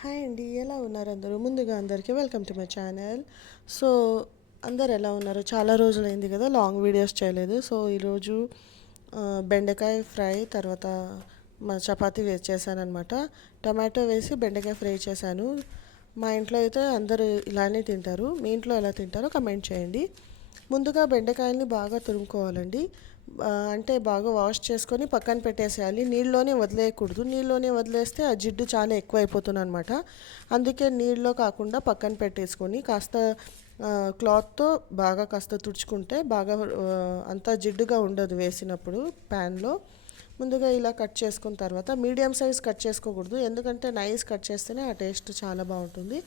Hi అండి, ఎలా ఉన్నారు అందరూ? ముందుగా అందరికీ welcome to my channel. So అందరు ఎలా ఉన్నారు? చాలా రోజులైంది కదా లాంగ్ వీడియోస్ చేయలేదు. సో ఈరోజు బెండకాయ ఫ్రై, తర్వాత మా చపాతీ చేశాను అనమాట. టమాటో వేసి బెండకాయ ఫ్రై చేశాను. మా ఇంట్లో అయితే అందరూ ఇలానే తింటారు. మీ ఇంట్లో ఎలా తింటారో కమెంట్ చేయండి. ముందుగా బెండకాయల్ని బాగా తురుముకోవాలండి. అంటే బాగా వాష్ చేసుకొని పక్కన పెట్టేసేయాలి. నీళ్ళలోనే వదిలేయకూడదు. నీళ్ళలోనే వదిలేస్తే ఆ జిడ్డు చాలా ఎక్కువ అయిపోతుంది అనమాట. అందుకే నీళ్ళలో కాకుండా పక్కన పెట్టేసుకొని కాస్త క్లాత్తో బాగా కాస్త తుడుచుకుంటే బాగా అంతా జిడ్డుగా ఉండదు వేసినప్పుడు ప్యాన్లో. ముందుగా ఇలా కట్ చేసుకున్న తర్వాత మీడియం సైజ్ కట్ చేసుకోకూడదు, ఎందుకంటే నైస్ కట్ చేస్తేనే ఆ టేస్ట్ చాలా బాగుంటుంది.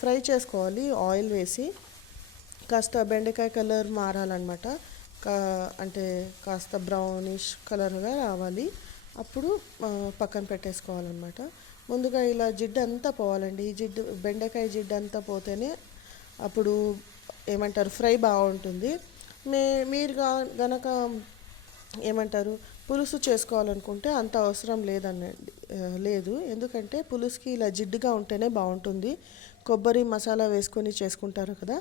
ఫ్రై చేసుకోవాలి ఆయిల్ వేసి. కాస్త బెండకాయ కలర్ మారాలన్నమాట. కా అంటే కాస్త బ్రౌనిష్ కలర్గా రావాలి. అప్పుడు పక్కన పెట్టేసుకోవాలన్నమాట. ముందుగా ఇలా జిడ్డు అంతా పోవాలండి. ఈ జిడ్డు బెండకాయ జిడ్డు అంతా పోతేనే అప్పుడు ఏమంటారు ఫ్రై బాగుంటుంది. మీరు గనక ఏమంటారు పులుసు చేసుకోవాలనుకుంటే అంత అవసరం లేదు. ఎందుకంటే పులుసుకి ఇలా జిడ్డుగా ఉంటేనే బాగుంటుంది. కొబ్బరి మసాలా వేసుకొని చేసుకుంటారు కదా,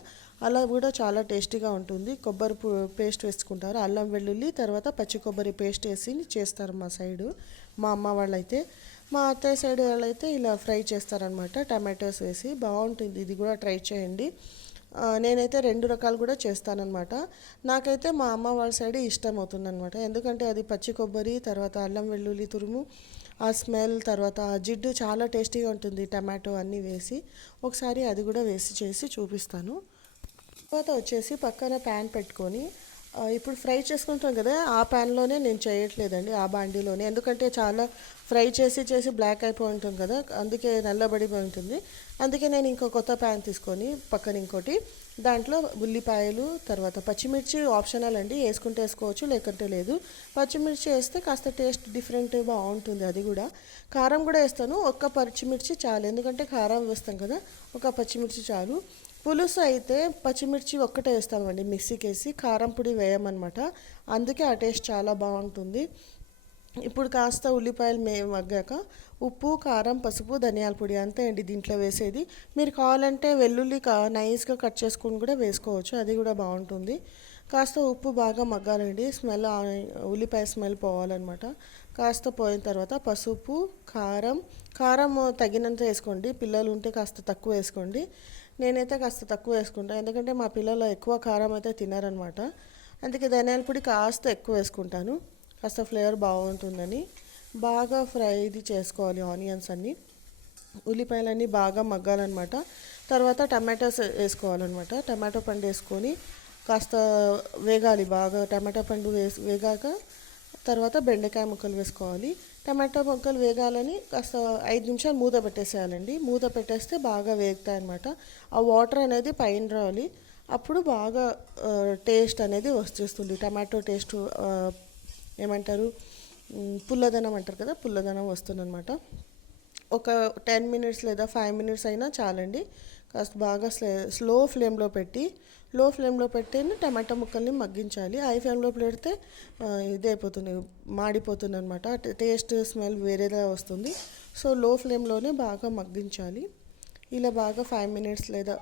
అలా కూడా చాలా టేస్టీగా ఉంటుంది. కొబ్బరి పేస్ట్ వేసుకుంటారు, అల్లం వెల్లుల్లి తర్వాత పచ్చి కొబ్బరి పేస్ట్ వేసి చేస్తారు మా సైడు. మా అమ్మ వాళ్ళైతే, మా అత్తయ్య సైడ్ వాళ్ళైతే ఇలా ఫ్రై చేస్తారనమాట, టమాటోస్ వేసి. బాగుంటుంది, ఇది కూడా ట్రై చేయండి. నేనైతే రెండు రకాలు కూడా చేస్తానన్నమాట. నాకైతే మా అమ్మ వాళ్ళ సైడే ఇష్టం అవుతుందన్నమాట. ఎందుకంటే అది పచ్చి కొబ్బరి తర్వాత అల్లం వెల్లుల్లి తురుము, ఆ స్మెల్ తర్వాత ఆ జిడ్డు చాలా టేస్టీగా ఉంటుంది టమాటో అన్నీ వేసి. ఒకసారి అది కూడా వేసి చేసి చూపిస్తాను. తర్వాత వచ్చేసి పక్కన ప్యాన్ పెట్టుకొని ఇప్పుడు ఫ్రై చేసుకుంటాం కదా, ఆ ప్యాన్లోనే నేను చేయట్లేదండి, ఆ బాండీలోనే. ఎందుకంటే చాలా ఫ్రై చేసి చేసి బ్లాక్ అయిపోయి ఉంటుంది కదా, అందుకే నల్లబడిపోయి ఉంటుంది. అందుకే నేను ఇంకో కొత్త ప్యాన్ తీసుకొని పక్కన ఇంకోటి, దాంట్లో ఉల్లిపాయలు తర్వాత పచ్చిమిర్చి ఆప్షనల్ అండి, వేసుకుంటే వేసుకోవచ్చు లేకుంటే లేదు. పచ్చిమిర్చి వేస్తే కాస్త టేస్ట్ డిఫరెంట్ బాగుంటుంది. అది కూడా కారం కూడా వేస్తాను, ఒక్క పచ్చిమిర్చి చాలు, ఎందుకంటే కారం వేస్తాం కదా, ఒక పచ్చిమిర్చి చాలు. పులుసు అయితే పచ్చిమిర్చి ఒక్కటే వేస్తామండి మిక్సీకి వేసి, కారం పొడి వేయమన్నమాట. అందుకే ఆ టేస్ట్ చాలా బాగుంటుంది. ఇప్పుడు కాస్త ఉల్లిపాయలు మగ్గాక ఉప్పు కారం పసుపు ధనియాల పొడి అంతే అండి దీంట్లో వేసేది. మీరు కావాలంటే వెల్లుల్లి నైస్గా కట్ చేసుకుని కూడా వేసుకోవచ్చు, అది కూడా బాగుంటుంది. కాస్త ఉప్పు బాగా మగ్గాలండి, స్మెల్ ఉల్లిపాయ స్మెల్ పోవాలన్నమాట. కాస్త పోయిన తర్వాత పసుపు కారం తగినంత వేసుకోండి. పిల్లలు ఉంటే కాస్త తక్కువ వేసుకోండి. నేనైతే కాస్త తక్కువ వేసుకుంటాను, ఎందుకంటే మా పిల్లలు ఎక్కువ కారం అయితే తినారనమాట. అందుకే ధనియాల పొడి కాస్త ఎక్కువ వేసుకుంటాను, కాస్త ఫ్లేవర్ బాగుంటుందని. బాగా ఫ్రై ఇది చేసుకోవాలి ఆనియన్స్ అన్నీ, ఉల్లిపాయలన్నీ బాగా మగ్గాలన్నమాట. తర్వాత టమాటాస్ వేసుకోవాలన్నమాట. టమాటో పండు వేసుకొని కాస్త వేగాలి బాగా. టమాటా పండు వేగాక తర్వాత బెండకాయ ముక్కలు వేసుకోవాలి. టమాటా ముక్కలు వేగాలని కాస్త 5 నిమిషాలు మూత పెట్టేసేయాలండి. మూత పెట్టేస్తే బాగా వేగుతాయి అన్నమాట. ఆ వాటర్ అనేది పైన రావాలి, అప్పుడు బాగా టేస్ట్ అనేది వచ్చేస్తుంది. టమాటో టేస్ట్ ఏమంటారు పుల్లదనం అంటారు కదా, పుల్లదనం వస్తుందన్నమాట. ఒక 10 మినిట్స్ లేదా 5 మినిట్స్ అయినా చాలండి. కాస్త బాగా లో ఫ్లేమ్లో పెట్టి టమాటా ముక్కల్ని మగ్గించాలి. హై ఫ్లేమ్లో పెడితే ఇది అయిపోతుంది, మాడిపోతుంది అనమాట, టేస్ట్ స్మెల్ వేరేగా వస్తుంది. సో లో ఫ్లేమ్లోనే బాగా మగ్గించాలి. ఇలా బాగా 5 మినిట్స్ లేదా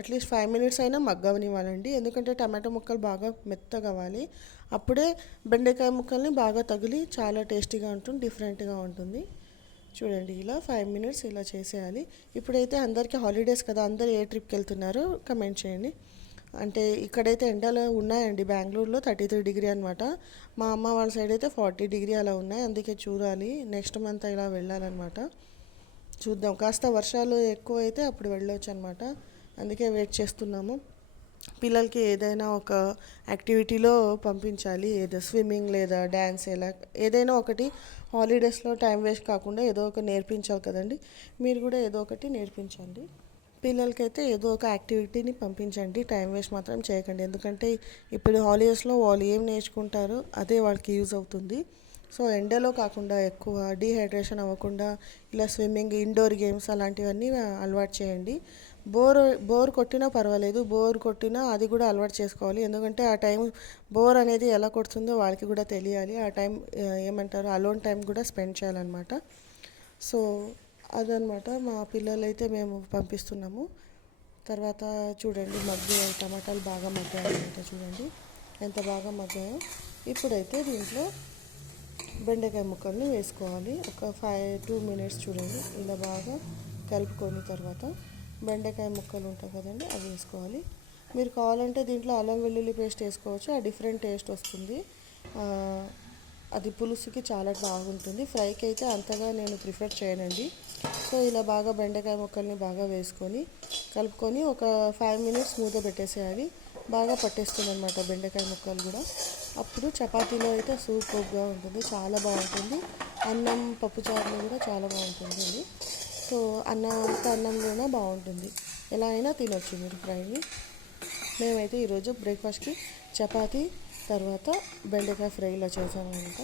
అట్లీస్ట్ 5 మినిట్స్ అయినా మగ్గనివ్వాలండి, ఎందుకంటే టమాటా ముక్కలు బాగా మెత్తగా అవ్వాలి. అప్పుడే బెండకాయ ముక్కల్ని బాగా తగిలి చాలా టేస్టీగా ఉంటుంది, డిఫరెంట్గా ఉంటుంది. చూడండి ఇలా 5 మినిట్స్ ఇలా చేసేయాలి. ఇప్పుడైతే అందరికీ హాలిడేస్ కదా, అందరు ఏ ట్రిప్కి వెళ్తున్నారో కమెంట్ చేయండి. అంటే ఇక్కడైతే ఎండలు ఉన్నాయండి, బెంగళూరులో 33 డిగ్రీ అనమాట. మా అమ్మ వాళ్ళ సైడ్ అయితే 40 డిగ్రీ అలా ఉన్నాయి. అందుకే చూడాలి, నెక్స్ట్ మంత్ ఇలా వెళ్ళాలన్నమాట. చూద్దాం, కాస్త వర్షాలు ఎక్కువ అయితే అప్పుడు వెళ్ళొచ్చు అనమాట. అందుకే వెయిట్ చేస్తున్నాము. పిల్లలకి ఏదైనా ఒక యాక్టివిటీలో పంపించాలి, ఏదో స్విమ్మింగ్ లేదా డ్యాన్స్, ఎలా ఏదైనా ఒకటి. హాలిడేస్లో టైం వేస్ట్ కాకుండా ఏదో ఒక నేర్పించాలి కదండి. మీరు కూడా ఏదో ఒకటి నేర్పించండి పిల్లలకైతే, ఏదో ఒక యాక్టివిటీని పంపించండి. టైం వేస్ట్ మాత్రం చేయకండి, ఎందుకంటే ఇప్పుడు హాలిడేస్లో వాళ్ళు ఏం నేర్చుకుంటారో అదే వాళ్ళకి యూజ్ అవుతుంది. సో ఎండలో కాకుండా ఎక్కువ డీహైడ్రేషన్ అవ్వకుండా ఇలా స్విమ్మింగ్, ఇండోర్ గేమ్స్ అలాంటివన్నీ అలవాటు చేయండి. బోర్ కొట్టినా పర్వాలేదు, బోర్ కొట్టినా అది కూడా అలవాటు చేసుకోవాలి. ఎందుకంటే ఆ టైం బోర్ అనేది ఎలా కొడుతుందో వాళ్ళకి కూడా తెలియాలి. ఆ టైం ఏమంటారు అలోన్ టైం కూడా స్పెండ్ చేయాలన్నమాట. సో అదనమాట మా పిల్లలైతే మేము పంపిస్తున్నాము. తర్వాత చూడండి టమాటాలు బాగా మగ్గాయన్నమాట. చూడండి ఎంత బాగా మగ్గాయో. ఇప్పుడైతే దీంట్లో బెండకాయ ముక్కల్ని వేసుకోవాలి. ఒక 2 మినిట్స్ చూడండి ఇలా బాగా కలుపుకొని తర్వాత బెండకాయ ముక్కలు ఉంటాయి కదండి అవి వేసుకోవాలి. మీరు కావాలంటే దీంట్లో అల్లం వెల్లుల్లి పేస్ట్ వేసుకోవచ్చు, ఆ డిఫరెంట్ టేస్ట్ వస్తుంది. అది పులుసుకి చాలా బాగుంటుంది. ఫ్రైకి అయితే అంతగా నేను ప్రిఫర్ చేయనండి. సో ఇలా బాగా బెండకాయ ముక్కల్ని బాగా వేసుకొని కలుపుకొని ఒక 5 మినిట్స్ మూత పెట్టేసేయాలి. బాగా పట్టేస్తుంది అనమాట బెండకాయ ముక్కలు కూడా. అప్పుడు చపాతీలో అయితే సూపర్గా ఉంటుంది, చాలా బాగుంటుంది. అన్నం పప్పుచారులో కూడా చాలా బాగుంటుంది అది. సో అన్నంలోనే బాగుంటుంది, ఎలా అయినా తినొచ్చు మీరు ఫ్రైని. మేమైతే ఈరోజు బ్రేక్ఫాస్ట్కి చపాతీ తర్వాత బెండకాయ ఫ్రై ఇలా చేసామన్నమాట.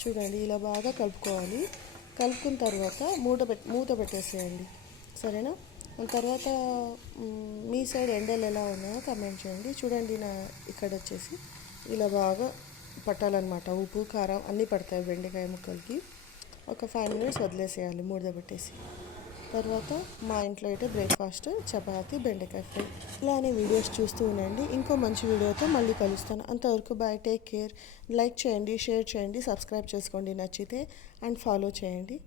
చూడండి ఇలా బాగా కలుపుకోవాలి. కలుపుకున్న తర్వాత మూత పెట్టేసేయండి, సరేనా. తర్వాత మీ సైడ్ ఎండలు ఎలా ఉన్నాయో కమెంట్ చేయండి. చూడండి ఇక్కడ వచ్చేసి ఇలా బాగా పట్టాలన్నమాట. ఉప్పు కారం అన్నీ పడతాయి బెండకాయ ముక్కలకి. ఒక 5 మినిట్స్ వదిలేసేయాలి మూత పెట్టేసి. తర్వాత మా ఇంట్లో అయితే బ్రేక్ఫాస్ట్ చపాతి బెండకాయ ఫ్రై. ఇలానే వీడియోస్ చూస్తూ ఉండండి. ఇంకో మంచి వీడియోతో మళ్ళీ కలుస్తాను. అంతవరకు బాయ్, టేక్ కేర్. లైక్ చేయండి, షేర్ చేయండి, సబ్స్క్రైబ్ చేసుకోండి నచ్చితే, అండ్ ఫాలో చేయండి.